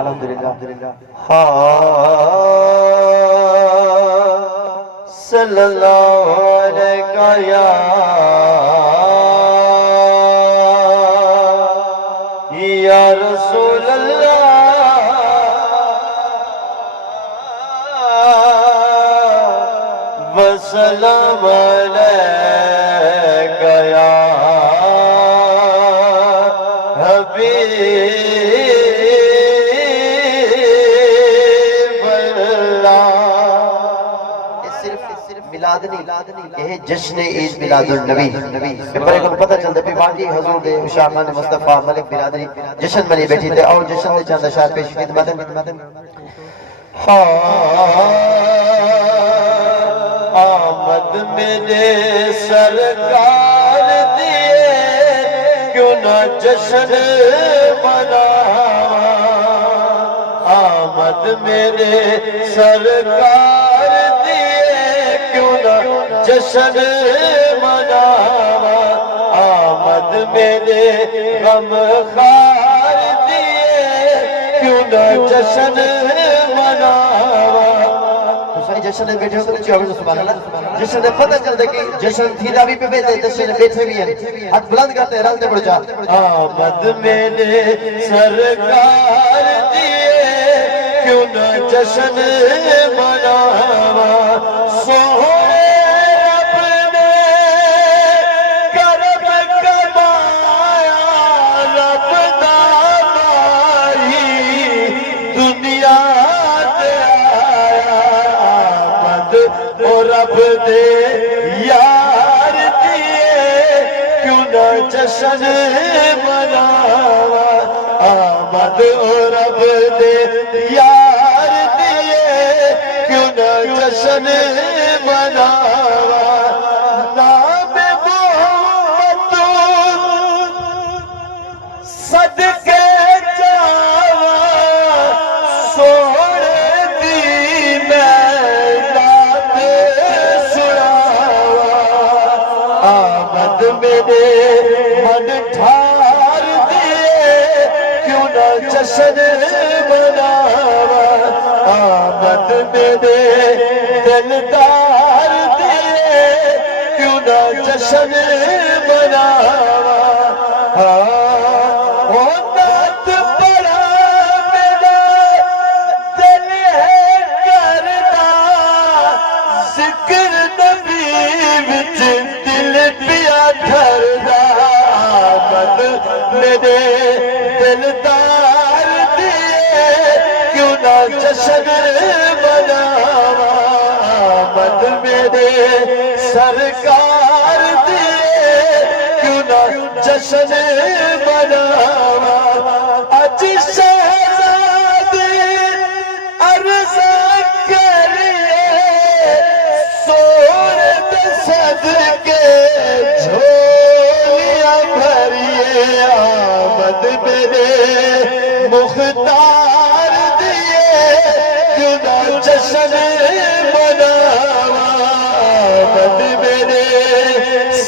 الحمدللہ صلی اللہ علیہ یا رسول اللہ وسلام علیک یا حبیب اللہ۔ صرف میلاد نہیں کہ جشن عید میلاد النبی پر ایک پتہ چلتا بھی واقعی حضور دے شاہان مصطفیٰ ملک برادری جشن منی بیٹھی تھے اور جشن دے چند اشعار پیش خدمت آمد میرے سرکار دیے کیوں نہ جشن مناواں، آمد میرے سرکار دیے کیوں نہ جشن مناواں، آمد میرے غم خار دیے کیوں نہ جشن مناواں۔ جشن بیٹھے ہو تو کچھ ہوگا سبحان اللہ، جشن پتہ چلتا کہ جشن تھیلا بھی پہ بیٹھے جشن بیٹھے بھی ہیں، ہاتھ بلند کرتے ہیں رلتے پڑ جا۔ آمد میرے سرکار دیے کیوں نہ جشن مناواں، سونے رب نے کرم کمایا رب دا ماہی دنیا اور رب دے یار دیے کیوں نہ جشن مناواں، آمد اور رب دے یار دیے کیوں نہ جشن مناواں، نام محمد صدقے جاواں سونے دی میرے من ٹھار دیے کیوں نہ جشن مناواں، آمد میرے دلدار دیے کیوں نہ جشن مناواں۔ میرے دلدار دیے کیوں نہ جشن مناواں، آمد میرے سرکار دیے کیوں نہ جشن مناواں، اج شہزادی عرض کریے سورت صدقے جھولیاں بھریے، آمد میرے مختار دیے کیوں نہ جشن مناواں، آمد میرے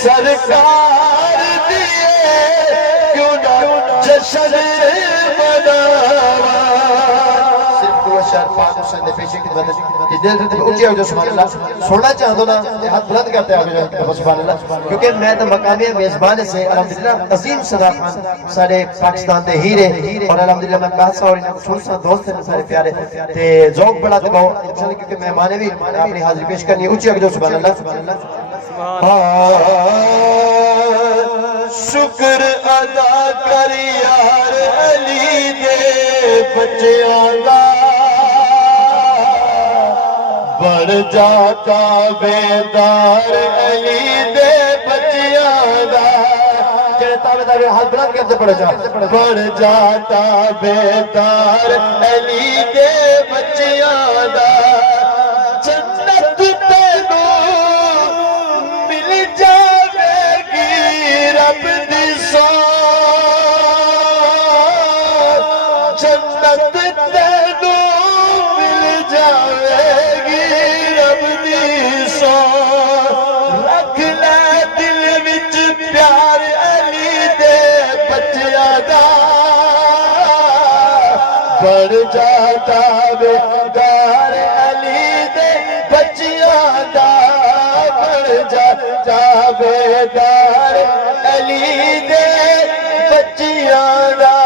سرکار دیے کیوں نہ جشن مناواں۔ صرف دو اشعار پاک حسین نے پیشے کی خدمت ہے، دل سے اونچے ہو جو سبحان اللہ سننا چاہتا نا ہاتھ بلند کرتے آگے جو سبحان اللہ، کیونکہ میں تو مقامی میزبان سے الحمدللہ عظیم صدا خان سارے پاکستان دے ہیرے اور الحمدللہ میں کہا سا اور انہاں سن سا دوست ہیں سارے پیارے تے ذوق بڑا تے بہو انشاءاللہ کیونکہ مہمانے بھی اپنی حاضری پیش کرنی اونچی آگے جو سبحان اللہ۔ شکر ادا کر یار علی دے بچیاں دا بڑھ جاتا بیدار علی دے بچیاں دا، ہاتھ بلند کرتے پڑے جا، بڑھ جاتا بیدار علی دے بچیاں دا، جنت تینوں مل جاوے گی رب دی سوت، جنت تینوں مل جاوے گی رب دی سوت، رکھ لے دل وچ پیار علی دے بچیاں دا، بڑھ جاتا بیدار علی دے بچیاں دا بڑھ جاتا بیدار علی دے بچیاں دا